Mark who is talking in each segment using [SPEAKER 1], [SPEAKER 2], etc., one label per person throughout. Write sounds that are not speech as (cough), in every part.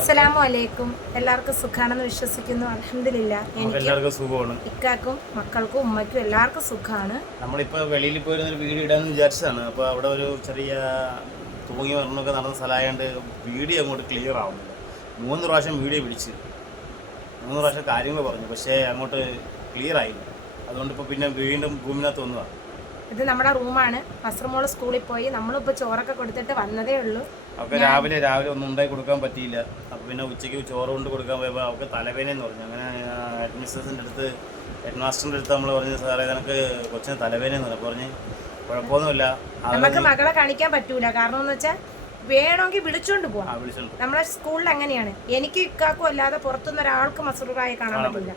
[SPEAKER 1] അസ്സലാമു അലൈക്കും എല്ലാവർക്കും സുഖാണെന്ന് വിശ്വസിക്കുന്നു. അലഹമില്ല
[SPEAKER 2] എല്ലാവർക്കും സുഖമാണ്.
[SPEAKER 1] ഇക്കാക്കും മക്കൾക്കും ഉമ്മയ്ക്കും എല്ലാവർക്കും സുഖമാണ്
[SPEAKER 2] നമ്മളിപ്പോൾ വെളിയിൽ പോയിരുന്ന ഒരു വീഡിയോ ഇടാന്ന് വിചാരിച്ചതാണ്. അപ്പോൾ അവിടെ ഒരു ചെറിയ തൂങ്ങി വരണമൊക്കെ നടന്ന സ്ഥലമായതുകൊണ്ട് വീഡിയോ അങ്ങോട്ട് ക്ലിയർ ആവുന്നില്ല. മൂന്ന് പ്രാവശ്യം വീഡിയോ പിടിച്ച്. മൂന്ന് പ്രാവശ്യം കാര്യങ്ങൾ പറഞ്ഞു. പക്ഷേ അങ്ങോട്ട് ക്ലിയർ ആയില്ല. അതുകൊണ്ട് ഇപ്പോൾ പിന്നെ വീണ്ടും ഭൂമിനകത്ത് വന്നതാണ്
[SPEAKER 1] ഇത് നമ്മുടെ റൂമാണ്. വസ്ത്രമോൾ സ്കൂളിൽ പോയി. നമ്മളിപ്പോൾ ചോറൊക്കെ കൊടുത്തിട്ട് വന്നതേ ഉള്ളൂ.
[SPEAKER 2] അവൾക്ക് രാവിലെ രാവിലെ ഒന്നും ഉണ്ടായി കൊടുക്കാൻ പറ്റിയില്ല. അപ്പോൾ പിന്നെ ഉച്ചയ്ക്ക് ചോറ് കൊണ്ട് കൊടുക്കാൻ പോയപ്പോൾ അവൾക്ക് തലവേദനയെന്ന് പറഞ്ഞു. അങ്ങനെ അഡ്മിനിസ്ട്രേഷന്റെ അടുത്ത് ഹെഡ് മാസ്റ്ററിന്റെ അടുത്ത് നമ്മൾ പറഞ്ഞു സാറേ നിനക്ക് കൊച്ചിന് തലവേദനയെന്ന് പറഞ്ഞു. പറഞ്ഞ് കുഴപ്പമൊന്നുമില്ല.
[SPEAKER 1] നമുക്ക് മകളെ കാണിക്കാൻ പറ്റൂല. കാരണം എന്ന് വെച്ചാൽ വേണമെങ്കിൽ വിളിച്ചോണ്ട് പോവാം. നമ്മളെ സ്കൂളിൽ അങ്ങനെയാണ്. എനിക്ക് ഇക്കാക്കും അല്ലാതെ പുറത്തുനിന്ന് ഒരാൾക്ക് മസറൂറായി കാണാൻ പറ്റില്ല.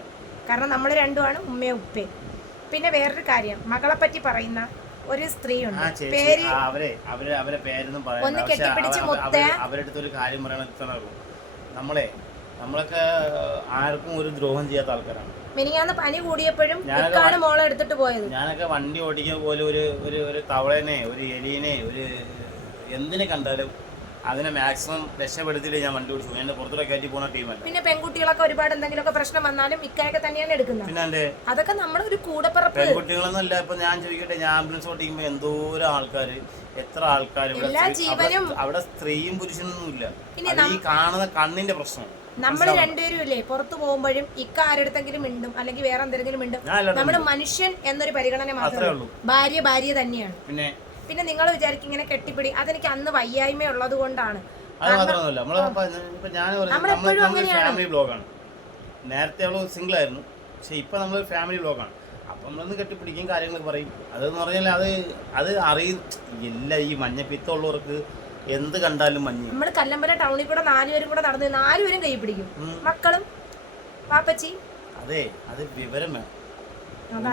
[SPEAKER 1] കാരണം നമ്മൾ രണ്ടുമാണ് ഉമ്മയും ഉപ്പയും. പിന്നെ വേറൊരു കാര്യം മകളെ പറ്റി പറയുന്ന ഒരു സ്ത്രീ ഉണ്ട് പേര്
[SPEAKER 2] അവരെ അവരെ അവരെ പേരൊന്നും
[SPEAKER 1] ഒന്ന് കെട്ടിപ്പിടിച്ച് മുത്ത.
[SPEAKER 2] ഒരു കാര്യം പറയണ നമ്മളെ നമ്മളൊക്കെ ആർക്കും ഒരു ദ്രോഹം ചെയ്യാത്ത ആൾക്കാരാണ്.
[SPEAKER 1] മിനിയാന്ന് പനി കൂടിയപ്പോഴും ഇക്കാണ് മോളെ എടുത്തിട്ട് പോയത്.
[SPEAKER 2] ഞാനൊക്കെ വണ്ടി ഓടിക്കാൻ പോലെ ഒരു ഒരു ഒരു തവളനെ ഒരു എലീനെ ഒരു എന്തിനെ കണ്ടാലും അതിനെ മാക്സിമം രക്ഷപ്പെടുത്തിയിട്ട് ഞാൻ വണ്ടി ഓടിച്ചു എന്റെ പുറത്തൂടെ കയറ്റി പോകുന്ന ടീമല്ല
[SPEAKER 1] പിന്നെ പെൺകുട്ടികളൊക്കെ ഒരുപാട് എന്തെങ്കിലുമൊക്കെ പ്രശ്നം വന്നാലും ഇക്കയൊക്കെ തന്നെയാണ് എടുക്കുന്നത്.
[SPEAKER 2] പിന്നെ
[SPEAKER 1] അതൊക്കെ നമ്മുടെ ഒരു കൂടപ്പിറപ്പ്.
[SPEAKER 2] പെൺകുട്ടികളൊന്നുമല്ല ഇപ്പൊ ഞാൻ ചോദിക്കട്ടെ ഞാൻ ആംബുലൻസ് ഓടിക്കുമ്പോ എന്തോരം ആൾക്കാര് എത്ര ആൾക്കാർ അവിടെ സ്ത്രീയും പുരുഷനൊന്നും ഇല്ല. ഈ കാണുന്ന കണ്ണിന്റെ പ്രശ്നം.
[SPEAKER 1] നമ്മൾ രണ്ടുപേരും ഇല്ലേ പുറത്തു പോകുമ്പോഴും ഇക്ക ആരെടുത്തെങ്കിലും മിണ്ടും അല്ലെങ്കിൽ വേറെ എന്തെങ്കിലും മിണ്ടും. നമ്മൾ മനുഷ്യൻ എന്നൊരു പരിഗണന മാത്രമേ
[SPEAKER 2] ഉള്ളൂ.
[SPEAKER 1] ഭാര്യ ഭാര്യ തന്നെയാണ്.
[SPEAKER 2] പിന്നെ
[SPEAKER 1] പിന്നെ നിങ്ങൾ വിചാരിക്കും ഇങ്ങനെ കെട്ടിപ്പിടി. അതെനിക്ക് അന്ന് വയ്യായ്മ ഉള്ളത് കൊണ്ടാണ്.
[SPEAKER 2] അത് നമ്മൾ ഫാമിലി ബ്ലോഗാണ് നേരത്തെ അവൾ സിംഗിൾ ആയിരുന്നു. പക്ഷെ ഇപ്പൊ നമ്മൾ ഫാമിലി ബ്ലോഗാണ് അപ്പൊ നമ്മളൊന്ന് കെട്ടിപ്പിടിക്കും കാര്യങ്ങൾ പറയും. അതെന്ന് പറഞ്ഞാൽ അത് അത് അറിയും എല്ലാ ഈ മഞ്ഞപ്പിത്തമുള്ളവർക്ക് എന്ത് കണ്ടാലും മഞ്ഞ്.
[SPEAKER 1] നമ്മൾ കല്ലമ്പല ടൗണിൽ കൂടെ നാലുപേരും കൂടെ നടന്ന് നാലുപേരും കൈ പിടിക്കും. മക്കളും പാപ്പച്ചി
[SPEAKER 2] അതെ അത് വിവരം വേണം.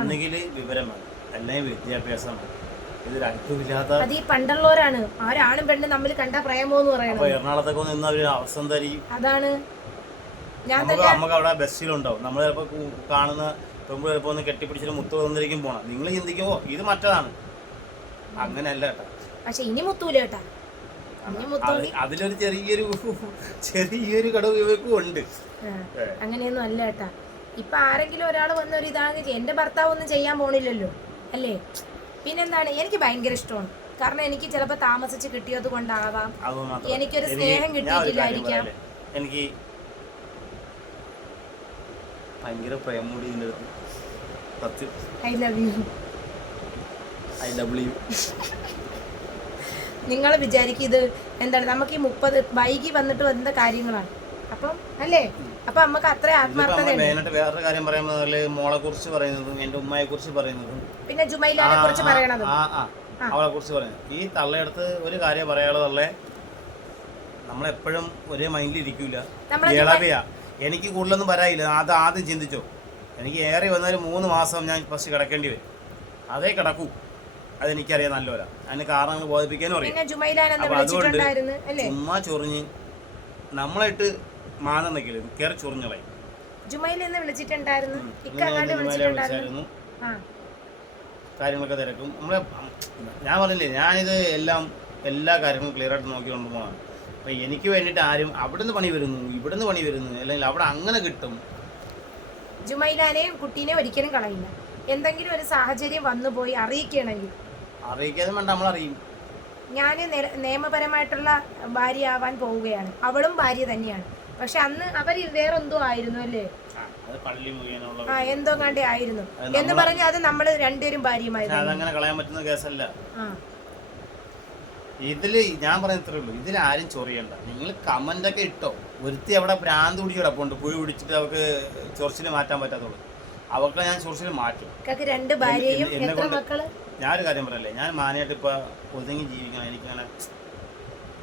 [SPEAKER 2] ഒന്നുകിൽ വിവരം വേണം. അല്ലെങ്കിൽ വിദ്യാഭ്യാസം വേണം.
[SPEAKER 1] അത് ഈ പണ്ടുള്ളവരാണ്. ആരാണും പെണ്ണും തമ്മിൽ കണ്ട പ്രേമോ എന്ന് പറയണത്
[SPEAKER 2] എറണാകുളത്തൊക്കെ നിന്ന് അവർ അവസ്ഥ
[SPEAKER 1] അതാണ്. ഞാൻ
[SPEAKER 2] നമുക്ക് അവിടെ ബസ്സിലുണ്ടാവും. നമ്മൾ ചിലപ്പോൾ കാണുന്ന പെമ്പ് ചിലപ്പോൾ ഒന്ന് കെട്ടിപ്പിടിച്ചിട്ട് മുത്തു വന്നിരിക്കും പോണം. നിങ്ങൾ ചിന്തിക്കുമോ ഇത് മറ്റതാണ്. അങ്ങനെയല്ല കേട്ടോ.
[SPEAKER 1] പക്ഷെ ഇനി മുത്തൂല കേട്ടാ.
[SPEAKER 2] അതിലൊരു ചെറിയൊരു (laughs) ചെറിയൊരു കടവ് ഇവക്കും ഉണ്ട്.
[SPEAKER 1] അങ്ങനെയൊന്നും അല്ല കേട്ടാ. ഇപ്പൊ ആരെങ്കിലും ഒരാൾ വന്ന ഒരു ഇതാണെങ്കിൽ. എന്റെ ഭർത്താവ് ഒന്നും ചെയ്യാൻ പോണില്ലല്ലോ. അല്ലേ? പിന്നെന്താണ് എനിക്ക് ഭയങ്കര ഇഷ്ടമാണ്. കാരണം എനിക്ക് ചിലപ്പോൾ താമസിച്ച് കിട്ടിയത് കൊണ്ടാവാം. എനിക്കൊരു സ്നേഹം കിട്ടിയിട്ടില്ലായിരിക്കാം.
[SPEAKER 2] എനിക്ക് ഭയങ്കര പ്രേമൂടി ഇതിന്റെ അടുത്ത്. സത്യം.
[SPEAKER 1] I love you.
[SPEAKER 2] I W
[SPEAKER 1] നിങ്ങൾ വിചാരിക്കും ഇത് എന്താണ് നമുക്ക് ഈ മുപ്പത് വൈകി വന്നിട്ട് വന്ന കാര്യങ്ങളാണ്. അപ്പം അല്ലേ? അപ്പൊ നമുക്ക് അത്ര ആത്മാർത്ഥത
[SPEAKER 2] മെയിനായിട്ട് വേറൊരു കാര്യം പറയുന്നത് മോളെ കുറിച്ച് പറയുന്നതും എന്റെ ഉമ്മയെ കുറിച്ച് പറയുന്നതും.
[SPEAKER 1] പിന്നെ ജുമൈലാനെ കുറിച്ച് പറയണത്.
[SPEAKER 2] അവളെ കുറിച്ച് പറയുന്നത്. ഈ തള്ളയടുത്ത് ഒരു കാര്യം പറയാനുള്ളത് തള്ളേ നമ്മളെപ്പോഴും ഒരേ മൈൻഡിൽ ഇരിക്കൂല. ഇളവിയാ. എനിക്ക് കൂടുതലൊന്നും പറയാനില്ല അത് ആദ്യം ചിന്തിച്ചോ. എനിക്ക് ഏറെ വന്നാൽ മൂന്ന് മാസം ഞാൻ ഫസ്റ്റ് കിടക്കേണ്ടി വരും. അതേ കിടക്കൂ. അതെനിക്കറിയാം നല്ലോല അതിന് കാരണങ്ങൾ ബോധിപ്പിക്കാനും അറിയാം. അപ്പൊ അതുകൊണ്ട് ചുമ്മാ ചൊറിഞ്ഞ് നമ്മളായിട്ട് മാനം കയറി ചൊറിഞ്ഞളയും
[SPEAKER 1] വിളിച്ചിട്ടുണ്ടായിരുന്നു. ഇക്ക അങ്ങാണ്ട് വിളിച്ചിട്ടുണ്ടായിരുന്നു. ആ.
[SPEAKER 2] കാര്യങ്ങളൊക്കെ തിരക്കും. നമ്മളെ ഞാൻ പറഞ്ഞില്ലേ ഞാനിത് എല്ലാം എല്ലാ കാര്യങ്ങളും ക്ലിയർ ആയിട്ട് നോക്കിക്കൊണ്ട് പോകണം അപ്പം എനിക്ക് വേണ്ടിയിട്ട് ആരും അവിടുന്ന് പണി വരുന്നു ഇവിടുന്ന് പണി വരുന്നു അല്ലെങ്കിൽ അവിടെ അങ്ങനെ കിട്ടും.
[SPEAKER 1] ജുമൈലാനെയും കുട്ടീനെ ഒരിക്കലും കളയില്ല. എന്തെങ്കിലും ഒരു സാഹചര്യം വന്നു പോയി അറിയിക്കണമെങ്കിൽ
[SPEAKER 2] അറിയിക്കാതെ വേണ്ട നമ്മൾ അറിയും.
[SPEAKER 1] ഞാൻ നിയമപരമായിട്ടുള്ള ഭാര്യ ആവാൻ പോവുകയാണ്. അവളും ഭാര്യ തന്നെയാണ്. പക്ഷെ അന്ന് അവർ വേറെന്തോ ആയിരുന്നു അല്ലേ?
[SPEAKER 2] ആ,
[SPEAKER 1] എന്തോ കണ്ടേ ആയിരുന്നു. എന്ന് പറഞ്ഞു അത് നമ്മൾ രണ്ടുപേരും
[SPEAKER 2] ഭാര്യമായിരുന്നു കളയാൻ പറ്റുന്ന കേസല്ല. ഇതിൽ ഞാൻ പറയുന്നത്രേ ഉള്ളൂ. ഇതിൽ ആരും ചൊറിയണ്ട. നിങ്ങൾ കമന്റ് ഒക്കെ ഇട്ടോ. ഒരുത്തി അവിടെ ഭ്രാന്ത് പിടിച്ച് കിടപ്പുണ്ട്. പുഴി പിടിച്ചിട്ട് അവർക്ക് ചൊറിച്ചിന് മാറ്റാൻ പറ്റാത്തുള്ളൂ അവർക്ക് ഞാൻ ചൊറിച്ചിൽ മാറ്റും.
[SPEAKER 1] രണ്ട് ഭാര്യയും മക്കൾ?
[SPEAKER 2] ഞാനൊരു കാര്യം പറയല്ലേ? ഞാൻ മാനയായിട്ട് ഇപ്പൊ ഒതുങ്ങി ജീവിക്കണം. എനിക്കങ്ങനെ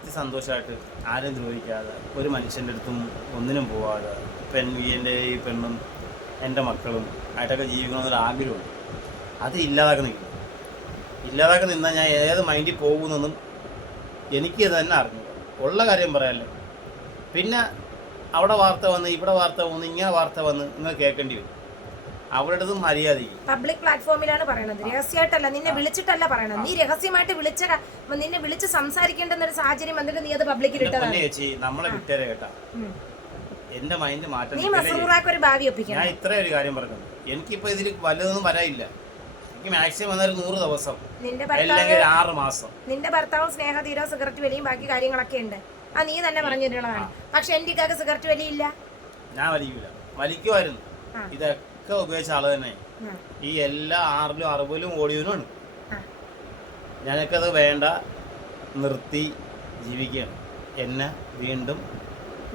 [SPEAKER 2] ഇത് സന്തോഷമായിട്ട് ആരും ദ്രോഹിക്കാതെ ഒരു മനുഷ്യന്റെ അടുത്തും ഒന്നിനും പോവാതെ പെൺ എന്റെ ഈ പെണ്ണും എന്റെ മക്കളും ആയിട്ടൊക്കെ ജീവിക്കണമെന്നൊരു ആഗ്രഹമുണ്ട്. അത് ഇല്ലാതാക്കി നിൽക്കും ഇല്ലാതാക്കി നിന്നാൽ ഞാൻ ഏത് മൈൻഡിൽ പോകുമെന്നും എനിക്ക് തന്നെ അറിഞ്ഞു ഉള്ള കാര്യം പറയാമല്ലോ പിന്നെ അവിടെ വാർത്ത വന്ന് ഇവിടെ വാർത്ത വന്ന് ഇങ്ങനെ വാർത്ത വന്ന് നിങ്ങൾ കേൾക്കേണ്ടി വരും. അവരുടെ അടുത്ത് മര്യാദയ്ക്ക്.
[SPEAKER 1] പബ്ലിക് പ്ലാറ്റ്ഫോമിലാണ് പറയണത്. രഹസ്യമായിട്ടല്ല നിന്നെ വിളിച്ചിട്ടല്ല പറയണത്. നീ രഹസ്യമായിട്ട് വിളിച്ച നിന്നെ വിളിച്ച് സംസാരിക്കേണ്ടുന്ന ഒരു സാഹചര്യം വന്നിട്ട് നീ അത് പബ്ലിക്കിൽ ഇട്ടതാണ്.
[SPEAKER 2] ചേച്ചി നമ്മളെ വിട്ടേരെ കേട്ടാ. എന്റെ മൈൻഡ് മാറ്റം
[SPEAKER 1] നീ. മസൂറാക്ക് ഒരു ഭാവി ഒപ്പിക്കണം.
[SPEAKER 2] ഞാൻ ഇത്ര ഒരു കാര്യം പറഞ്ഞു. എനിക്കിപ്പോ ഇതിൽ വലുതൊന്നും വരാനില്ല. എനിക്ക് മാക്സിമം വന്നൊരു നൂറ് ദിവസം.
[SPEAKER 1] നിന്റെ ഭർത്താവ്
[SPEAKER 2] ആറ് മാസം.
[SPEAKER 1] നിന്റെ ഭർത്താവും സ്നേഹതീരോ സിഗരറ്റ് വലിയും ബാക്കി കാര്യങ്ങളൊക്കെ ഉണ്ട്. ആ നീ തന്നെ പറഞ്ഞിട്ടുള്ളതാണ്. പക്ഷെ എന്റെ ഇക്കാക്ക് സിഗരറ്റ് വലിയില്ല.
[SPEAKER 2] ഞാൻ വലിക്കൂല. വലിക്കുമായിരുന്നു.
[SPEAKER 1] ആ.
[SPEAKER 2] ഇതൊക്കെ ഉപയോഗിച്ച ആൾ തന്നെ. ഈ എല്ലാ ആറിലും അറുപതിലും ഓടിയവനും ആണ്
[SPEAKER 1] ആ.
[SPEAKER 2] ഞങ്ങൾക്കത് വേണ്ട നിർത്തി ജീവിക്കുകയാണ്. എന്നെ വീണ്ടും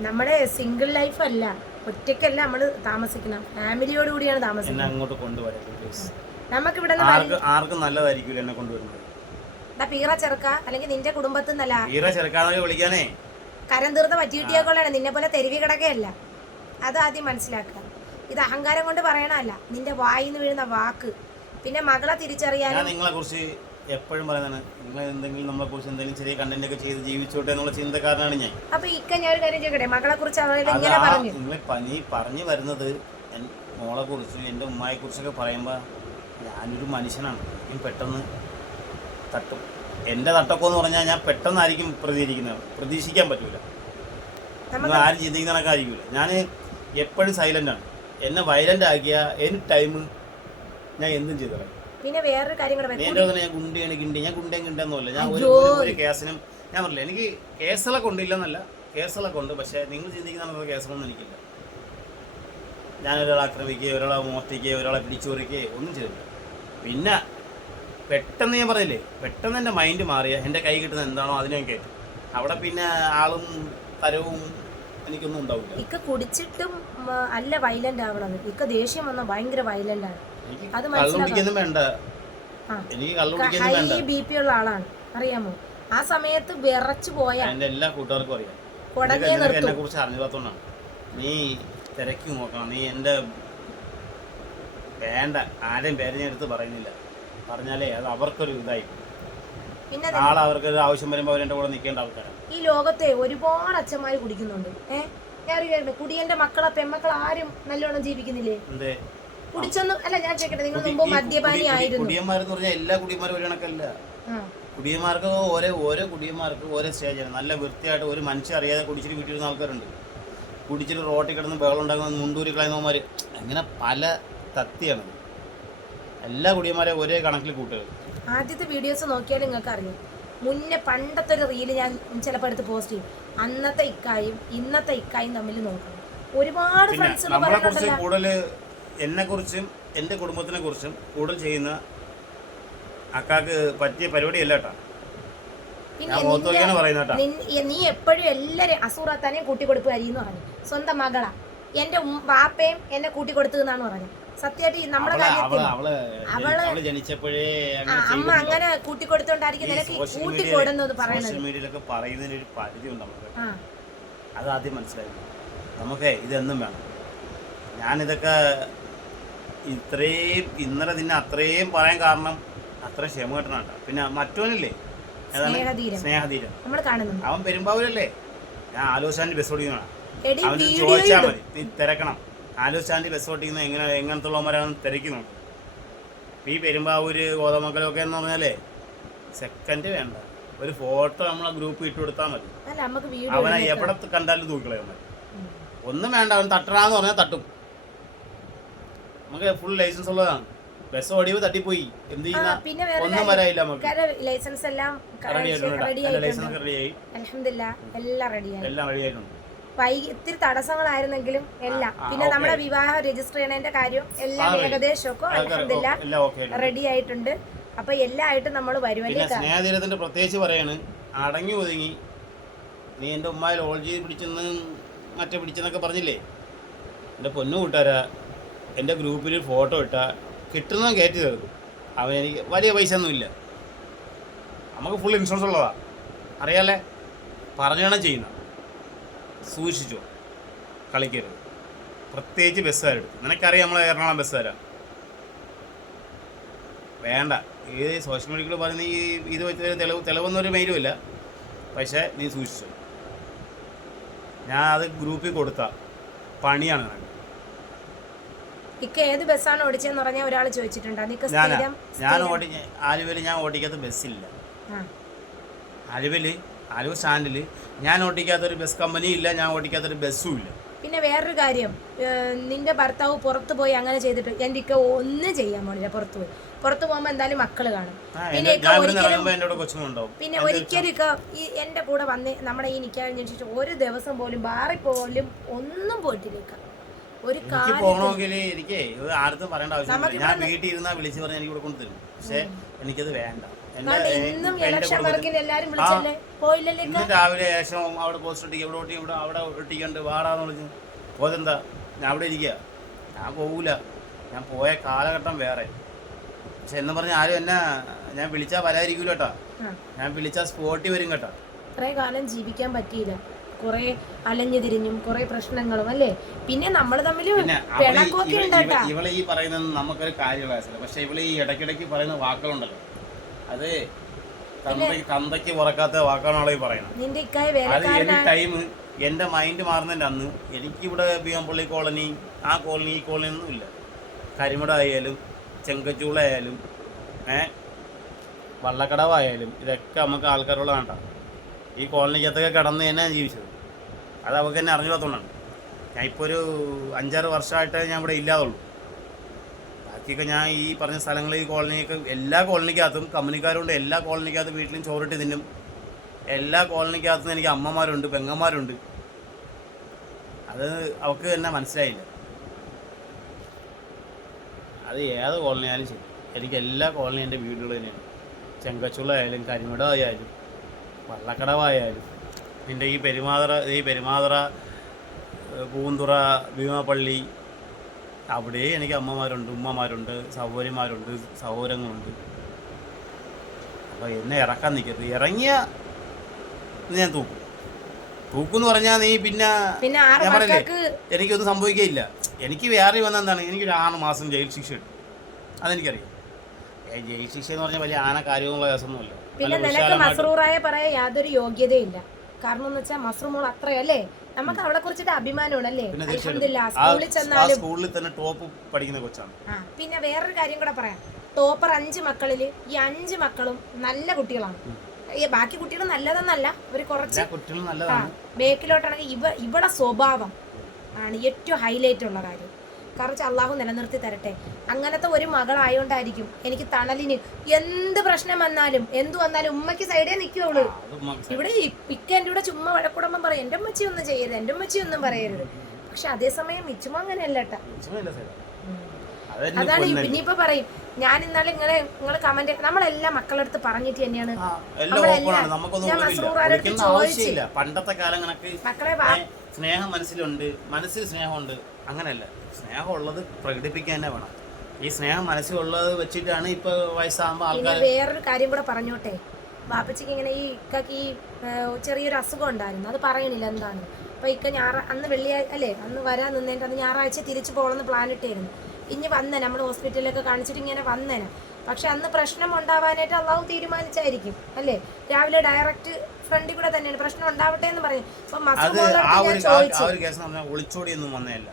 [SPEAKER 1] നമ്മുടെ സിംഗിൾ ലൈഫ് അല്ല ഒറ്റയ്ക്കല്ല നമ്മൾ താമസിക്കണം ഫാമിലിയോട് കൂടിയാണ്
[SPEAKER 2] എന്നെ
[SPEAKER 1] താമസിക്കുന്നത്
[SPEAKER 2] അങ്ങോട്ട് കൊണ്ടുവരാം പ്ലീസ്
[SPEAKER 1] നമുക്ക് ഇവിടെ
[SPEAKER 2] ആർക്കും ആർക്കും നല്ലതായിരിക്കില്ല എന്നെ കൊണ്ടുവരുന്നത്.
[SPEAKER 1] പീറ ചെറുക്ക അല്ലെങ്കിൽ നിന്റെ കുടുംബത്തിൽ നിന്നല്ല.
[SPEAKER 2] ഈറ ചെറുക്കാന്നൊക്കെ വിളിക്കാനേ.
[SPEAKER 1] കരം തീർത്ത പറ്റിയിട്ടിയാക്കൊള്ളാണ് നിന്നെ പോലെ തെരുവി കിടക്കയല്ല അത് ആദ്യം മനസ്സിലാക്കുക. ഇത് അഹങ്കാരം കൊണ്ട് പറയണല്ല നിന്റെ വായിന്ന് വീഴുന്ന വാക്ക്. പിന്നെ മകളെ തിരിച്ചറിയാനും
[SPEAKER 2] നിങ്ങളെ കുറിച്ച് എപ്പോഴും പറയുന്നതാണ്. നിങ്ങൾ എന്തെങ്കിലും നമ്മളെ കുറിച്ച് എന്തെങ്കിലും ചെറിയ കണ്ടന്റ് ഒക്കെ ചെയ്ത് ജീവിച്ചോട്ടെ എന്നുള്ള ചിന്തക്കാരനാണ് ഞാൻ.
[SPEAKER 1] അപ്പൊ ഇക്ക ഞാൻ ഒരു കാര്യം ചോദിക്കട്ടെ? മകളെ കുറിച്ച് അവരുടെ
[SPEAKER 2] അത്
[SPEAKER 1] ഇങ്ങനെ പറഞ്ഞു?
[SPEAKER 2] നിങ്ങൾ പനി പറഞ്ഞു വരുന്നത് മോളെ കുറിച്ച് എന്റെ ഉമ്മയെ കുറിച്ചൊക്കെ പറയുമ്പോൾ ഞാനൊരു മനുഷ്യനാണ്. ഞാൻ പെട്ടെന്ന് തട്ടും. എന്റെ തട്ടക്കോ എന്ന് പറഞ്ഞാൽ ഞാൻ പെട്ടെന്നായിരിക്കും പ്രതികരിക്കുന്നത്. പ്രതീക്ഷിക്കാൻ പറ്റൂല. ആരും ചിന്തിക്കുന്ന കണക്കായിരിക്കില്ല ഞാൻ എപ്പോഴും സൈലന്റാണ് എന്നെ വയലന്റ് ആക്കിയ എനി ടൈം ഞാൻ എന്തും ചെയ്തോളാം.
[SPEAKER 1] പിന്നെ വേറൊരു കാര്യം കൂടെ
[SPEAKER 2] ഞാൻ ഗുണ്ടിയാണ് ഗിണ്ടി ഞാൻ ഗുണ്ടയും ഗിണ്ടെന്നല്ല ഞാൻ ഒരു ഒരു- കേസിനും ഞാൻ പറഞ്ഞില്ല എനിക്ക് കേസുകളൊക്കെ ഉണ്ടില്ലെന്നല്ല. കേസുകളൊക്കെ ഉണ്ട് പക്ഷേ നിങ്ങൾ ചിന്തിക്കുന്ന കേസുകളൊന്നും എനിക്കില്ല. ഞാൻ ഒരാളെ ആക്രമിക്കുകയോ ഒരാളെ മോഷ്ടിക്കുകയോ ഒരാളെ പിടിച്ചുപറിക്കുകയോ ഒന്നും ചെയ്തില്ല. പിന്നെ പെട്ടെന്ന് ഞാൻ പറയില്ലേ പെട്ടെന്ന് എന്റെ മൈൻഡ് മാറിയ എന്റെ കൈ കിട്ടുന്ന എന്താണോ അതിനെ കയറ്റും അവിടെ പിന്നെ ആളും തരവും എനിക്കൊന്നും ഉണ്ടാവില്ല
[SPEAKER 1] ഇക്ക കുടിച്ചിട്ടും അല്ല വയലന്റ് ആവണത്. ഇക്ക ദേഷ്യം വന്നാൽ ഭയങ്കര വയലന്റ് ആണ്. അത്
[SPEAKER 2] കള്ളു
[SPEAKER 1] ഹൈ ബി പി ഉള്ള ആളാണ്. അറിയാമോ? ആ സമയത്ത് വിറച്ചു പോയാൽ
[SPEAKER 2] എന്റെ എല്ലാ കൂട്ടുകാർക്കും അറിയാം. എന്നെ കുറിച്ച് അറിഞ്ഞാത്തോണ്ടാണ് നീ തിരക്കി നോക്കണം. നീ എന്റെ വേണ്ട. ആരെയും പേര് ഞാൻ എടുത്ത് പറയുന്നില്ല. പറഞ്ഞാലേ അത് അവർക്കൊരു ഇതായി.
[SPEAKER 1] പിന്നെ
[SPEAKER 2] നാളെ അവർക്ക് ആവശ്യം വരുമ്പോൾ അവരെ കൂടെ നിൽക്കേണ്ട ആൾക്കാരാണ്
[SPEAKER 1] ഈ ലോകത്തെ ഒരുപാട് അച്ഛന്മാര് കുടിക്കുന്നുണ്ട്. ഏ? ഞാൻ അറിയാറുണ്ട് കുടിയന്റെ മക്കളെ പെമ്മക്കൾ ആരും നല്ലോണം ജീവിക്കുന്നില്ലേ? കുടിച്ചൊന്നും അല്ല ഞാൻ ചോദിക്കട്ടെ നിങ്ങൾ മുമ്പ് മദ്യപാനി ആയിരുന്നു.
[SPEAKER 2] കുടിയന്മാരെന്ന് പറഞ്ഞാൽ എല്ലാ കുടിയന്മാരും ഒരു കണക്കല്ല. കുടിയന്മാർക്ക് ഓരോ ഓരോ കുടിയന്മാർക്ക് ഓരോ സ്റ്റേജാണ്. നല്ല വൃത്തിയായിട്ട് ഒരു മനുഷ്യ അറിയാതെ കുടിച്ചിട്ട് വീട്ടിലിരുന്ന ആൾക്കാരുണ്ട്. കുടിച്ചിട്ട് റോട്ടിൽ കിടന്ന് ബഹളം ഉണ്ടാക്കുന്ന മുണ്ടൂരി കളയുന്നവന്മാർ അങ്ങനെ പല തത്തിയാണ്. എല്ലാ കുടിയന്മാരെ ഒരേ കണക്കിൽ കൂട്ടുക.
[SPEAKER 1] ആദ്യത്തെ വീഡിയോസ് നോക്കിയാൽ നിങ്ങൾക്ക് അറിയാം മുന്നേ പണ്ടത്തെ ഒരു റീൽ ഞാൻ ചിലപ്പോൾ എടുത്ത് പോസ്റ്റ് ചെയ്യും. അന്നത്തെ ഇക്കായും ഇന്നത്തെ ഇക്കായും തമ്മിൽ നോക്കണം ഒരുപാട് ഫ്രണ്ട്സ്
[SPEAKER 2] കൂടുതൽ എന്നെ കുറിച്ചും എന്റെ കുടുംബത്തിനെ കുറിച്ചും കൂടുതൽ ചെയ്യുന്ന അക്കാക്ക് പറ്റിയ പരിപാടിയല്ല കേട്ടോ.
[SPEAKER 1] നീ എപ്പോഴും എല്ലാരെയും അസൂറത്താനെയും കൂട്ടിക്കൊടുപ്പ് എന്ന് പറഞ്ഞു. സ്വന്തം മകളാ. എന്റെ വാപ്പയും എന്നെ കൂട്ടിക്കൊടുത്തു എന്നാണ് പറഞ്ഞത്. സത്യമായിട്ട് നമ്മുടെ കാര്യത്തിൽ
[SPEAKER 2] അവൾ ജനിച്ചപ്പോഴേ
[SPEAKER 1] അമ്മ? അങ്ങനെ കൂട്ടിക്കൊടുത്തോണ്ടായിരിക്കും നിനക്ക് കൂട്ടിക്കൊടുന്നത്
[SPEAKER 2] സോഷ്യൽ മീഡിയയിലൊക്കെ പറയുന്നതിന് ഒരു പരിധി ഉണ്ട് നമുക്ക് അത് ആദ്യം മനസ്സിലായി. നമുക്ക് ഇതെന്നും വേണം. ഞാനിതൊക്കെ ഇത്രയും ഇന്നലെ നിന്നെ അത്രയും പറയാൻ കാരണം അത്ര ക്ഷമ കിട്ടണണ്ട പിന്നെ മറ്റോനില്ലേ? ഏതാണ്?
[SPEAKER 1] സ്നേഹധീരം
[SPEAKER 2] സ്നേഹധീരം
[SPEAKER 1] നമ്മൾ കാണുന്നുണ്ട്.
[SPEAKER 2] അവൻ പെരുമ്പാവൂരല്ലേ? ഞാൻ ആലോചിച്ചാന്റെ ബസ് ഓടിക്കുന്നതാണ് അവന് ചോദിച്ചാൽ മതി. നീ തിരക്കണം. ആലോചിച്ചാന്റെ ബസ് ഓട്ടിക്കുന്നത് എങ്ങനെ എങ്ങനത്തെ ഉള്ളവന്മാരാണ് തിരക്കുന്നത് ഈ പെരുമ്പാവൂര് കോതമംഗലമൊക്കെ എന്ന് പറഞ്ഞാലേ സെക്കൻഡ് വേണ്ട. ഒരു ഫോട്ടോ നമ്മളെ ഗ്രൂപ്പ് ഇട്ട് കൊടുത്താൽ മതി. അവനെ എവിടെ കണ്ടാലും തൂക്കിളയാൻ മതി. ഒന്നും വേണ്ട അവൻ തട്ടണാന്ന് പറഞ്ഞാൽ തട്ടും. നമുക്ക് ഫുൾ ലൈസൻസ് ഉള്ളതാണ്. ബസ് ഓടിവ് തട്ടിപ്പോയി. എന്ത് ചെയ്യുന്ന? ഒന്നും വരായില്ല നമുക്ക്.
[SPEAKER 1] ലൈസൻസ് എല്ലാം
[SPEAKER 2] റെഡി ആയിട്ടുണ്ട്.
[SPEAKER 1] റെഡി
[SPEAKER 2] എന്റെ
[SPEAKER 1] ആയിട്ടുണ്ട്.
[SPEAKER 2] ലൈസൻസ് റെഡിയായി
[SPEAKER 1] എല്ലാം റെഡിയായി
[SPEAKER 2] എല്ലാം റെഡി ആയിട്ടുണ്ട്.
[SPEAKER 1] വൈകി ഇത്തിരി തടസ്സങ്ങളായിരുന്നെങ്കിലും എല്ലാം. പിന്നെ നമ്മുടെ വിവാഹം രജിസ്റ്റർ ചെയ്യണതിന്റെ കാര്യം എല്ലാം ഏകദേശം
[SPEAKER 2] ഒക്കെ
[SPEAKER 1] അലഹമില്ല
[SPEAKER 2] എല്ലാം
[SPEAKER 1] റെഡി ആയിട്ടുണ്ട്. അപ്പൊ എല്ലായിട്ടും നമ്മൾ
[SPEAKER 2] വരുവല്ലേ
[SPEAKER 1] വരുമല്ലേ
[SPEAKER 2] സ്നേഹതീരത്തിന്റെ പ്രത്യേകിച്ച് പറയാണ് അടങ്ങി ഒതുങ്ങി. നീ എന്റെ ഉമ്മായിൽ ചെയ്ത് പിടിച്ചെന്ന് മറ്റേ പിടിച്ചെന്നൊക്കെ പറഞ്ഞില്ലേ? എന്റെ പൊന്നു കൂട്ടുകാരാ എന്റെ ഗ്രൂപ്പിൽ ഫോട്ടോ ഇട്ട കിട്ടുന്ന കയറ്റി തീർക്കും. അവൻ എനിക്ക് വലിയ പൈസ ഒന്നുമില്ല നമുക്ക് ഫുൾ ഇൻഷുറൻസ് ഉള്ളതാ. അറിയാലേ പറഞ്ഞാണ് ചെയ്യുന്ന സൂക്ഷിച്ചോ. കളിക്കരുത്. പ്രത്യേകിച്ച് ബസ്സുകാരെടുത്ത്. നിനക്കറിയാം നമ്മളെ എറണാകുളം ബസ്സുകാരാ. വേണ്ട. ഈ സോഷ്യൽ മീഡിയയിൽ പറയുന്ന ഈ ഇത് വെച്ച് തെളിവ് തെളിവൊന്നും ഒരു മെയിലും ഇല്ല. പക്ഷേ നീ സൂക്ഷിച്ചു. ഞാൻ അത് ഗ്രൂപ്പിൽ കൊടുത്ത. പണിയാണ് നിനക്ക്.
[SPEAKER 1] ഇക്ക ഏത് ബസ്സാണ് ഓടിച്ചതെന്ന് പറഞ്ഞാൽ ഒരാൾ ചോദിച്ചിട്ടുണ്ട്. നിക്ക
[SPEAKER 2] ഞാനാ.
[SPEAKER 1] സ്ഥിരം
[SPEAKER 2] ഞാൻ ഓടി ആലുവയിൽ ഞാൻ ഓടിക്കാത്ത ബസ്സില്ല. ആലുവയിൽ ആലുവ സ്റ്റാൻഡിൽ ഞാൻ ഓടിക്കാത്തൊരു ബസ് കമ്പനിയും ഇല്ല ഞാൻ ഓടിക്കാത്തൊരു ബസ്സും ഇല്ല.
[SPEAKER 1] പിന്നെ വേറൊരു കാര്യം നിന്റെ ഭർത്താവ് പുറത്തു പോയി അങ്ങനെ ചെയ്തിട്ട് എന്റെ ഇക്ക ഒന്നും ചെയ്യാൻ പോണില്ല പുറത്തു പോയി. പുറത്തു പോകുമ്പോൾ എന്തായാലും മക്കൾ കാണും. പിന്നെ പിന്നെ ഒരിക്കലും ഇക്ക ഈ എന്റെ കൂടെ വന്ന് നമ്മുടെ ഈ നിൽക്കാൻ ചോദിച്ചിട്ട് ഒരു ദിവസം പോലും ബാറിൽ പോലും ഒന്നും പോയിട്ടില്ല ഇക്ക. ഒരു
[SPEAKER 2] പോകണമെങ്കിൽ എനിക്ക് ആർക്കും പറയേണ്ട ആവശ്യമില്ല. ഞാൻ വീട്ടിൽ ഇരുന്നാ വിളിച്ചു പറഞ്ഞാൽ എനിക്ക് ഇവിടെ കൊണ്ടുതരും. പക്ഷേ എനിക്കത് വേണ്ട.
[SPEAKER 1] ഇന്നും ഇലക്ഷൻ വർക്കിന് എല്ലാരും വിളിച്ചല്ലേ? പോയില്ലല്ലേ
[SPEAKER 2] ഇന്ന് രാവിലെ ശേഷം അവിടെ പോസ്റ്റ് ഒട്ടിക്കുക ഇവിടെ ഒട്ടി ഇവിടെ അവിടെ ഒട്ടിക്കണ്ട് വാടാന്ന് വിളിച്ചു. പോതെന്താ ഞാൻ അവിടെ ഇരിക്കുക. ഞാൻ പോകൂല ഞാൻ പോയ കാലഘട്ടം വേറെ. പക്ഷെ എന്ന് പറഞ്ഞാൽ ആരും എന്നെ ഞാൻ വിളിച്ചാൽ വരാതിരിക്കൂല കേട്ടാ. ഞാൻ വിളിച്ചാൽ സ്പോട്ടി വരും കേട്ടാ.
[SPEAKER 1] ഇത്രയും കാലം ജീവിക്കാൻ പറ്റിയില്ല. കുറെ അലഞ്ഞു തിരിഞ്ഞും കുറെ പ്രശ്നങ്ങളും അല്ലേ? പിന്നെ നമ്മൾ തമ്മിൽ പിണക്കമൊക്കെ ഉണ്ടാട്ടാ.
[SPEAKER 2] ഇവളെ ഈ പറയുന്നത് നമുക്കൊരു കാര്യമുള്ള പക്ഷെ ഇവൾ ഈ ഇടയ്ക്കിടയ്ക്ക് പറയുന്ന വാക്കുകളുണ്ടല്ലോ. അത് തന്തയ്ക്ക് തന്തയ്ക്ക് പുറക്കാത്ത വാക്കാണ് അവളെ പറയുന്നത്. അത് എനി ടൈം എന്റെ മൈൻഡ് മാറുന്നതിന്റെ അന്ന് എനിക്ക് ഇവിടെ ബിയമ്പള്ളി കോളനി ആ കോളനി ഈ കോളനി ഒന്നും ഇല്ല. കരിമടായാലും ചെങ്കച്ചൂളായാലും ഏഹ് വള്ളക്കടവായാലും ഇതൊക്കെ നമുക്ക് ആൾക്കാരുള്ള വേണ്ട ഈ കോളനിക്കകത്തൊക്കെ കിടന്ന് തന്നെ ജീവിച്ചത്. അത് അവർക്ക് തന്നെ അറിഞ്ഞുകൊണ്ടാണ് ഞാൻ ഇപ്പോൾ ഒരു അഞ്ചാറ് വർഷമായിട്ട് ഞാൻ ഇവിടെ ഇല്ലാതുള്ളൂ. ബാക്കിയൊക്കെ ഞാൻ ഈ പറഞ്ഞ സ്ഥലങ്ങളിൽ ഈ കോളനിയൊക്കെ എല്ലാ കോളനിക്കകത്തും കമ്പനിക്കാരുണ്ട് എല്ലാ കോളനിക്കകത്തും വീട്ടിലും ചോറിട്ട് തിന്നും. എല്ലാ കോളനിക്കകത്തും എനിക്ക് അമ്മമാരുണ്ട് പെങ്ങന്മാരുണ്ട്. അത് അവൾക്ക് തന്നെ മനസ്സിലായില്ല. അത് ഏത് കോളനി ആയാലും ശരി. എനിക്ക് എല്ലാ കോളനിയും എന്റെ വീടുകൾ തന്നെയാണ്. ചെങ്കച്ചുള്ള ആയാലും കരിമട ആയാലും വള്ളക്കടവായാലും എന്റെ ഈ പെരുമാതറ ഈ പെരുമാതറ പൂന്തുറ ഭീമാപ്പള്ളി അവിടെ എനിക്ക് അമ്മമാരുണ്ട് ഉമ്മമാരുണ്ട് സഹോദരിമാരുണ്ട് സഹോദരങ്ങളുണ്ട്. അപ്പോൾ എന്നെ ഇറക്കാൻ നിൽക്കരുത് ഇറങ്ങിയ ഞാൻ തൂക്കും. തൂക്കുന്ന് പറഞ്ഞാ പറഞ്ഞാൽ നീ പിന്നെ ഞാൻ പറഞ്ഞില്ലേ എനിക്കൊന്നും സംഭവിക്കുകയില്ല എനിക്ക് വേറെ വന്ന എന്താണ്? എനിക്കൊരു ആറ് മാസം ജയിൽ ശിക്ഷ കിട്ടും. അതെനിക്കറിയാം. ജയിൽ ശിക്ഷ എന്ന് പറഞ്ഞാൽ വലിയ ആന കാര്യമുള്ള കേസൊന്നുമല്ല.
[SPEAKER 1] പിന്നെ നിനക്ക് മസ്രൂറായ പറയാൻ യാതൊരു യോഗ്യതയില്ല. കാരണം എന്ന് വെച്ചാൽ മസ്രൂമോൾ അത്രയല്ലേ നമുക്ക് അവളെ കുറിച്ചിട്ട് അഭിമാനമാണ് അല്ലേ സ്കൂളിൽ ചെന്നാലും
[SPEAKER 2] സ്കൂളിൽ തന്നെ ടോപ്പ് പഠിക്കുന്ന കൊച്ചാണ്.
[SPEAKER 1] പിന്നെ വേറൊരു കാര്യം കൂടെ പറയാം. ടോപ്പർ അഞ്ച് മക്കളിൽ ഈ അഞ്ച് മക്കളും നല്ല കുട്ടികളാണ്. ഈ ബാക്കി കുട്ടികൾ നല്ലതെന്നല്ല ഒരു കുറച്ച് ബേക്കിലോട്ടാണെങ്കിൽ ഇവ ഇവിടെ സ്വഭാവം ആണ് ഏറ്റവും ഹൈലൈറ്റ് ഉള്ള കാര്യം. കാരണം അള്ളാഹു നിലനിർത്തി തരട്ടെ. അങ്ങനത്തെ ഒരു മകളായോണ്ടായിരിക്കും എനിക്ക് തണലിന് എന്ത് പ്രശ്നം വന്നാലും എന്ത് വന്നാലും ഉമ്മയ്ക്ക് സൈഡേ നിൽക്കുള്ളൂ
[SPEAKER 2] ഇവിടെ അത്
[SPEAKER 1] ഇവിടെ എന്റെ കൂടെ ചുമ്മാ വഴക്കുടമ്പം പറയും എന്റെ ഉമ്മച്ചി ഒന്നും ചെയ്യരുത് എന്റെ ഉമ്മച്ചി ഒന്നും പറയരുത്. പക്ഷെ അതേസമയം മിച്ചുമ അങ്ങനെയല്ല കേട്ടാ അതാണ്. ഇനിയിപ്പോ പറയും ഞാൻ ഇന്നാളെ ഇങ്ങനെ നിങ്ങൾ കമന്റ് നമ്മളെല്ലാം പറഞ്ഞിട്ട് തന്നെയാണ്. ഞാൻ മസ്റൂറാരുടെ അടുത്ത് ചോദിച്ചു.
[SPEAKER 2] ആവശ്യമില്ല. പണ്ടത്തെ കാലം
[SPEAKER 1] മക്കളെ
[SPEAKER 2] സ്നേഹം മനസ്സിലുണ്ട്. മനസ്സിൽ സ്നേഹമുണ്ട്. അങ്ങനെയല്ല. സ്നേഹമുള്ളത് പ്രകടിപ്പിക്കാൻ തന്നെ വേണം. ഈ സ്നേഹം മനസ്സിലുള്ളത് വെച്ചിട്ടാണ് ഇപ്പൊ വയസ്സാകുമ്പോൾ
[SPEAKER 1] പിന്നെ
[SPEAKER 2] ആൾക്കാർ
[SPEAKER 1] വേറൊരു കാര്യം കൂടെ പറഞ്ഞോട്ടെ? ബാപ്പച്ചിക്ക് ഇങ്ങനെ ഈ ഇക്കക്ക് ഈ ചെറിയൊരു അസുഖം ഉണ്ടായിരുന്നു. അത് പറയണില്ല എന്താണ്? അപ്പൊ ഇക്ക ഞായറ അന്ന് വെള്ളിയാഴ്ച അല്ലേ? അന്ന് വരാൻ നിന്നേന്റെ അന്ന് ഞായറാഴ്ച തിരിച്ചു പോകണമെന്ന് പ്ലാൻ ഇട്ടായിരുന്നു ഇനി വന്നേനെ നമ്മൾ ഹോസ്പിറ്റലിലൊക്കെ കാണിച്ചിട്ട് ഇങ്ങനെ വന്നേനെ. പക്ഷെ അന്ന് പ്രശ്നം ഉണ്ടാവാനായിട്ട് അള്ളാഹു തീരുമാനിച്ചായിരിക്കും അല്ലേ? രാവിലെ ഡയറക്റ്റ് ഫ്രണ്ടിൽ കൂടെ തന്നെയാണ്. പ്രശ്നം ഉണ്ടാവട്ടെ എന്ന് പറഞ്ഞു അപ്പൊ
[SPEAKER 2] അത്
[SPEAKER 1] മസൂദ്
[SPEAKER 2] ആ ഒരു ആ- ആ ഒരു കേസ് എന്ന് പറഞ്ഞാൽ ഒളിച്ചോടിയൊന്നും വന്നതല്ല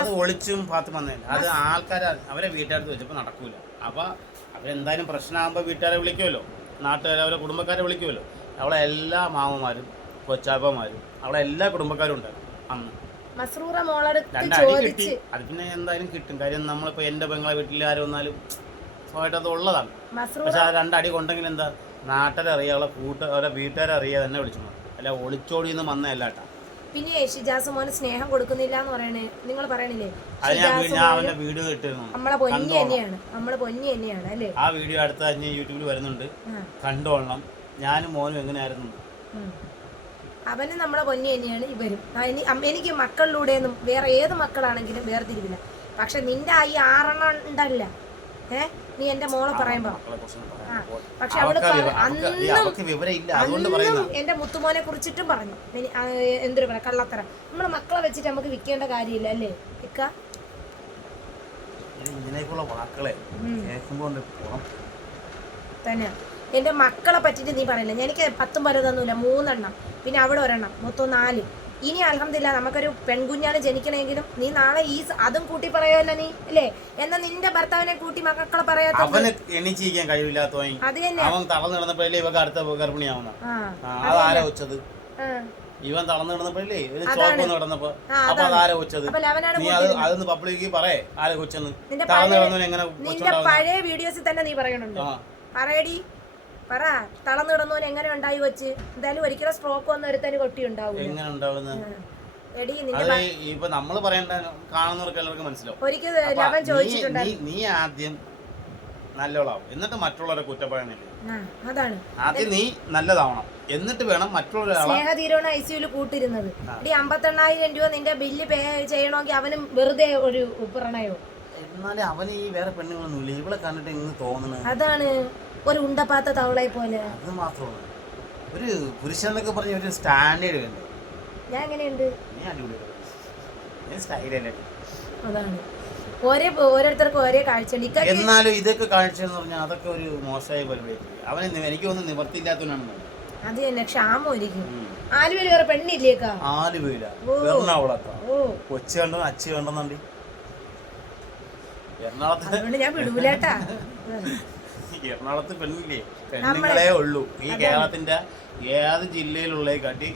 [SPEAKER 2] അത് ഒളിച്ചും പാത്തും വന്നതിന് അത് ആൾക്കാരെ അവരെ വീട്ടുകാർക്ക് വെച്ചപ്പോൾ നടക്കൂല. അപ്പൊ അവരെന്തായാലും പ്രശ്നമാകുമ്പോൾ വീട്ടുകാരെ വിളിക്കുമല്ലോ നാട്ടുകാരെ അവരെ കുടുംബക്കാരെ വിളിക്കുമല്ലോ അവളെ എല്ലാ മാമന്മാരും കൊച്ചാപ്പന്മാരും അവളെ എല്ലാ കുടുംബക്കാരും ഉണ്ടായിരുന്നു അന്ന്. രണ്ടടി കിട്ടി. അത് പിന്നെ എന്തായാലും കിട്ടും. കാര്യം നമ്മളിപ്പോ എന്റെ പെങ്ങളെ വീട്ടിൽ ആരും വന്നാലും സ്വയമായിട്ട് അത് ഉള്ളതാണ്. പക്ഷെ ആ രണ്ടടി കൊണ്ടെങ്കിൽ എന്താ? നാട്ടിലറിയാ അവളെ കൂട്ട അവരെ വീട്ടുകാരെ അറിയാതെ തന്നെ വിളിച്ചു അല്ല ഒളിച്ചോടിയൊന്നും വന്നതല്ല കേട്ടാ.
[SPEAKER 1] പിന്നെ ഷിജാസ് മോന് സ്നേഹം കൊടുക്കുന്നില്ല എന്ന് പറയണേ. നിങ്ങൾ പറയണില്ലേ?
[SPEAKER 2] വീഡിയോ
[SPEAKER 1] നമ്മളെ പൊന്നി തന്നെയാണ്. നമ്മളെ പൊന്നി തന്നെയാണ് അല്ലേ?
[SPEAKER 2] ആ വീഡിയോ അടുത്ത യൂട്യൂബിൽ വരുന്നുണ്ട്. കണ്ടോളണം ഞാനും മോനും എങ്ങനെയായിരുന്നു?
[SPEAKER 1] അവനും നമ്മളെ പൊന്നി തന്നെയാണ് ഇവരും. എനിക്ക് മക്കളിലൂടെയൊന്നും വേറെ ഏത് മക്കളാണെങ്കിലും വേർതിരിവില്ല. പക്ഷെ നിന്റെ ആ ഈ ആറെണ്ണം ഉണ്ടല്ല. ഏ? നീ എന്റെ മോളെ പറയുമ്പോ. പക്ഷെ
[SPEAKER 2] അവൾ
[SPEAKER 1] അന്നും എന്റെ മുത്തുമോനെ കുറിച്ചിട്ടും പറഞ്ഞു. എന്തൊരു പറയാ കള്ളത്തരം. നമ്മളെ മക്കളെ വെച്ചിട്ട് നമുക്ക് വിൽക്കേണ്ട കാര്യമില്ല അല്ലേ? വിൽക്ക.
[SPEAKER 2] ഇങ്ങനെയൊക്കെയുള്ള വാക്കുകളെ. കേൾക്കുമ്പോൾ
[SPEAKER 1] തന്നെ. എന്റെ മക്കളെ പറ്റിയിട്ട് നീ പറയില്ല? എനിക്ക് പത്തും പലതൊന്നുമില്ല മൂന്നെണ്ണം. പിന്നെ അവിടെ ഒരെണ്ണം. മൊത്തം നാല്. ഇനി അലഹമില്ല നമുക്കൊരു പെൺകുഞ്ഞാണ് ജനിക്കണമെങ്കിലും നീ നാളെ ഈ അതും കൂട്ടി പറയുമല്ലോ നീ അല്ലേ എന്നാ നിന്റെ ഭർത്താവിനെ കൂട്ടി മക്കളെ പറയാത്ത
[SPEAKER 2] അവന് എണീച്ചിരിക്കാൻ കഴിവില്ലാത്തവൻ.
[SPEAKER 1] അത് തന്നെ.
[SPEAKER 2] അവൻ തളർന്നു കിടന്നപ്പോഴല്ലേ ഇവക്ക് അടുത്ത ഗർഭിണിയാവുന്ന. അതാരാ വെച്ചത്. ഇവൻ തളർന്നു കിടന്നപ്പോഴല്ലേ ഒരു ചോപ്പ്
[SPEAKER 1] നടന്നപ്പോ
[SPEAKER 2] അപ്പൊ അതാരാ
[SPEAKER 1] കൊച്ചത്
[SPEAKER 2] നീ അത് അതൊന്ന് പബ്ലിക്ക് പറയേ ആരെ കൊച്ചെന്ന്.
[SPEAKER 1] നിന്റെ
[SPEAKER 2] തളർന്നു കിടന്നവൻ എങ്ങനെ
[SPEAKER 1] പഴയ വീഡിയോസിൽ തന്നെ നീ പറയണുണ്ടോ പറയടി. പറ തളർന്നു കിടന്നവൻ എങ്ങനെ ഉണ്ടായി വെച്ച് എന്തായാലും ഒരിക്കലും സ്ട്രോക്ക് വന്ന ഒരുത്തന് കൊട്ടി ഉണ്ടാവും
[SPEAKER 2] എങ്ങനെ ഉണ്ടാവുന്നത്
[SPEAKER 1] എടി നിന്റെ
[SPEAKER 2] അത് ഇപ്പൊ നമ്മൾ പറയേണ്ട കാണുന്നവർക്ക് എല്ലാവർക്കും മനസ്സിലാവും.
[SPEAKER 1] ഒരിക്കൽ ലവൻ
[SPEAKER 2] നീ- ആദ്യം നല്ലോളാവും. എന്നിട്ട് മറ്റുള്ളവരെ
[SPEAKER 1] അതാണ്.
[SPEAKER 2] ആദ്യം നീ നല്ലതാവണം. എന്നിട്ട് വേണം മറ്റുള്ളൊരാളെ
[SPEAKER 1] സ്നേഹതീരമാണ് ഐ സിയുൽ കൂട്ടിരുന്നത് എടി അമ്പത്തെണ്ണായിരം രൂപ നിന്റെ ബില്ല് പേ ചെയ്യണമെങ്കിൽ അവനും വെറുതെ ഒരു പ്രണയോ
[SPEAKER 2] എന്നാലും അവന് ഈ വേറെ പെണ്ണുങ്ങളൊന്നുമില്ല. ഇവളെ കണ്ടിട്ട് ഇങ്ങനെ തോന്നുന്നത്
[SPEAKER 1] അതാണ്. ഒരു ഉണ്ടപ്പാത്ത തവളയെ പോലെ.
[SPEAKER 2] അത് മാത്രമാണ് ഒരു പുരുഷനൊക്കെ പറഞ്ഞ ഒരു സ്റ്റാൻഡേർഡ് ഉണ്ട്
[SPEAKER 1] ഞാൻ എങ്ങനെയുണ്ട്?
[SPEAKER 2] ഞാൻ അടിപൊളി. സ്റ്റൈൽ സ്റ്റൈലല്ലേ
[SPEAKER 1] അതാണ്. ഓരോ ഓരോരുത്തർക്കും ഓരോ കാഴ്ചയുണ്ട്. ഇക്ക
[SPEAKER 2] എന്നാലും ഇതൊക്കെ കാഴ്ച എന്ന് പറഞ്ഞാൽ അതൊക്കെ ഒരു മോശമായ പരിപാടി. അവനെ നി- എനിക്ക് തോന്നുന്നു നിവർത്തിയില്ലാത്തവനാണ്
[SPEAKER 1] അത് തന്നെ ക്ഷാമം ഒരിക്കും ആലുവയിൽ വേറെ പെണ്ണില്ലേക്കാ
[SPEAKER 2] ആലുവയില എറണാകുളത്ത.
[SPEAKER 1] ഓ.
[SPEAKER 2] കൊച്ചി കണ്ടോ? അച്ഛ കണ്ടെന്നുണ്ട് എറണാകുളത്ത്
[SPEAKER 1] അതുകൊണ്ട് ഞാൻ വിടൂലേട്ടാ.
[SPEAKER 2] എറണാകുളത്ത് പെണ്ണില്ലേ? പെണ്ണുങ്ങളെ ഉള്ളൂ. ഈ കേരളത്തിന്റെ ഏത് ജില്ലയിലുള്ള കാട്ടി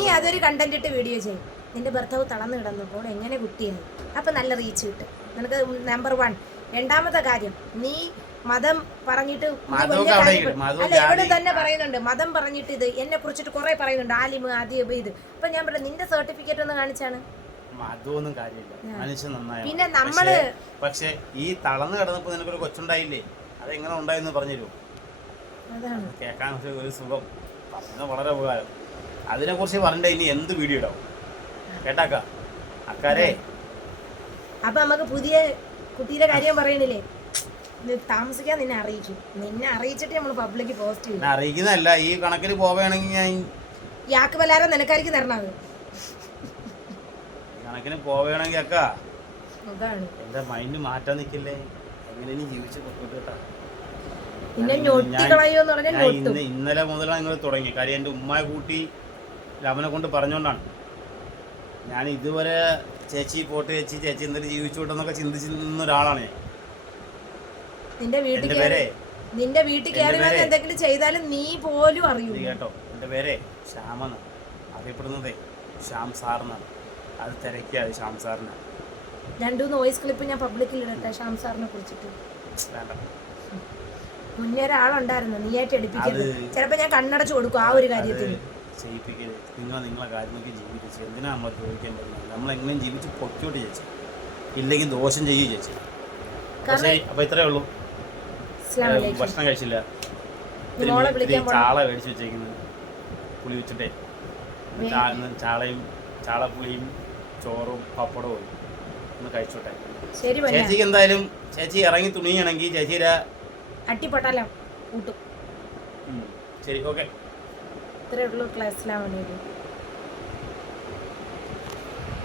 [SPEAKER 1] നീ അതൊരു കണ്ടന്റ് ഇട്ട് വീഡിയോ ചെയ്യും. നിന്റെ ഭർത്താവ് തളർന്നു കിടന്നപ്പോൾ എങ്ങനെ കുട്ടിയെന്ന്. അപ്പൊ നല്ല റീച്ച് കിട്ടും. നിനക്ക് നമ്പർ വൺ. രണ്ടാമത്തെ കാര്യം നീ മതം പറഞ്ഞിട്ട് അല്ല ഇവിടെ തന്നെ പറയുന്നുണ്ട്. മതം പറഞ്ഞിട്ട് ഇത് എന്നെ കുറിച്ചിട്ട് കുറെ പറയുന്നുണ്ട്. ആലിമ് ആദ്യം ഇത്. അപ്പൊ ഞാൻ പറയാം നിന്റെ സർട്ടിഫിക്കറ്റ് ഒന്ന് കാണിച്ചാണ്.
[SPEAKER 2] അതൊന്നും കാര്യമില്ല. മനുഷ്യൻ നന്നായി
[SPEAKER 1] പിന്നെ നമ്മൾ
[SPEAKER 2] പക്ഷെ ഈ തളർന്നു കിടന്നപ്പോ നിനക്കൊരു കൊച്ചുണ്ടായില്ലേ? അതെങ്ങനെ ഉണ്ടായെന്ന് പറഞ്ഞു തരുമോ? കേൾക്കാൻ ഒരു- സുഖം. പറഞ്ഞത് വളരെ ഉപകാരം. അതിനെക്കുറിച്ച് പറഞ്ഞിട്ട് ഇനി എന്ത് വീഡിയോ ഇടാവും കേട്ടാക്ക? അക്കാരെ.
[SPEAKER 1] അപ്പൊ നമുക്ക് പുതിയ കുട്ടിയുടെ കാര്യം പറയണില്ലേ? താമസിക്കാൻ നിന്നെ അറിയിക്കും നിന്നെ അറിയിച്ചിട്ട് നമ്മൾ പബ്ലിക് പോസ്റ്റ് ചെയ്യും
[SPEAKER 2] അറിയിക്കുന്നതല്ല ഈ കണക്കിൽ പോവുകയാണെങ്കിൽ ഞാൻ
[SPEAKER 1] യാക്ക് വല്ലാരം നിനക്കായിരിക്കും തരണത്
[SPEAKER 2] കണക്കിന് പോവുകയാണെങ്കിൽ അക്ക.
[SPEAKER 1] അതാണ്.
[SPEAKER 2] എന്റെ മൈൻഡ് മാറ്റാൻ നിൽക്കില്ലേ? എങ്ങനെ ജീവിച്ചു ജീവിച്ച് പൊക്കോട്ട് കേട്ടാ
[SPEAKER 1] പിന്നെ
[SPEAKER 2] ഞാൻ-
[SPEAKER 1] ഞൊട്ടി കളയോന്ന് പറഞ്ഞാൽ
[SPEAKER 2] ഞാൻ
[SPEAKER 1] ഞൊട്ടും.
[SPEAKER 2] ഇന്ന് ഇന്നലെ മുതലാണ് നിങ്ങൾ തുടങ്ങി കാര്യം എന്റെ ഉമ്മയെ കൂട്ടി രമനെ കൊണ്ട് പറഞ്ഞുകൊണ്ടാണ് ഞാൻ ഇതുവരെ ചേച്ചി പോട്ട് ചേച്ചി ചേച്ചി എന്തൊരു ജീവിച്ചോട്ടെന്നൊക്കെ ചിന്തിച്ച് നിന്ന ഒരാളാണ് ഞാൻ.
[SPEAKER 1] നിന്റെ വീട്ടിൽ
[SPEAKER 2] എന്റെ
[SPEAKER 1] കയറി നിന്റെ വീട്ടിൽ കയറി
[SPEAKER 2] എന്റെ
[SPEAKER 1] വന്ന്
[SPEAKER 2] പേരെ-
[SPEAKER 1] എന്തെങ്കിലും ചെയ്താലും നീ പോലും
[SPEAKER 2] ഇത്
[SPEAKER 1] അറിയൂ
[SPEAKER 2] കേട്ടോ എന്റെ പേരെ? ശ്യാമെന്ന്. അറിയപ്പെടുന്നതേ ശ്യാം സാറിനാണ് അത് തിരക്കിയത് ശ്യാം സാറിനാണ്
[SPEAKER 1] രണ്ടുമൂന്ന് വോയിസ് ക്ലിപ്പ് ഞാൻ പബ്ലിക്കിൽ ഇടട്ടെ ഷാം സാറിനെ കുറിച്ചിട്ട്.
[SPEAKER 2] വേണ്ട.
[SPEAKER 1] മുന്നേ ഒരാളുണ്ടായിരുന്നു നീയായിട്ട് എടുപ്പിക്കരുത്.
[SPEAKER 2] അത്
[SPEAKER 1] ചിലപ്പോ ഞാൻ കണ്ണടച്ചു കൊടുക്കും ആ ഒരു കാര്യത്തിൽ
[SPEAKER 2] ചെയ്യിപ്പിക്കരുത് നിങ്ങൾ നിങ്ങളെ കാര്യം നോക്കി ജീവിച്ചു എന്തിനാ നമ്മൾ ചോദിക്കേണ്ടത് എങ്ങനെയും ജീവിച്ച് പൊക്കോട്ട് ചേച്ചി. ഇല്ലെങ്കിൽ ദോഷം ചെയ്യൂ ചേച്ചി. പക്ഷേ അപ്പോൾ ഇത്രയേ ഉള്ളൂ. ഭക്ഷണം കഴിച്ചില്ല. ചാള മേടിച്ച് വെച്ചേക്കുന്നത് പുളി വെച്ചിട്ടേ. ചാളയും ചാളപ്പുളിയും ചോറും പപ്പടവും ഒന്ന് കഴിച്ചോട്ടെ. ചേച്ചിക്ക് എന്തായാലും ചേച്ചി ഇറങ്ങി തുണിയാണെങ്കിൽ ചേച്ചിയുടെ
[SPEAKER 1] അട്ടിപ്പൊട്ടാലോ കൂട്ടും
[SPEAKER 2] ശരി ഓക്കെ.
[SPEAKER 1] ഉള്ളൂ ക്ലാസ്സിലാവണേ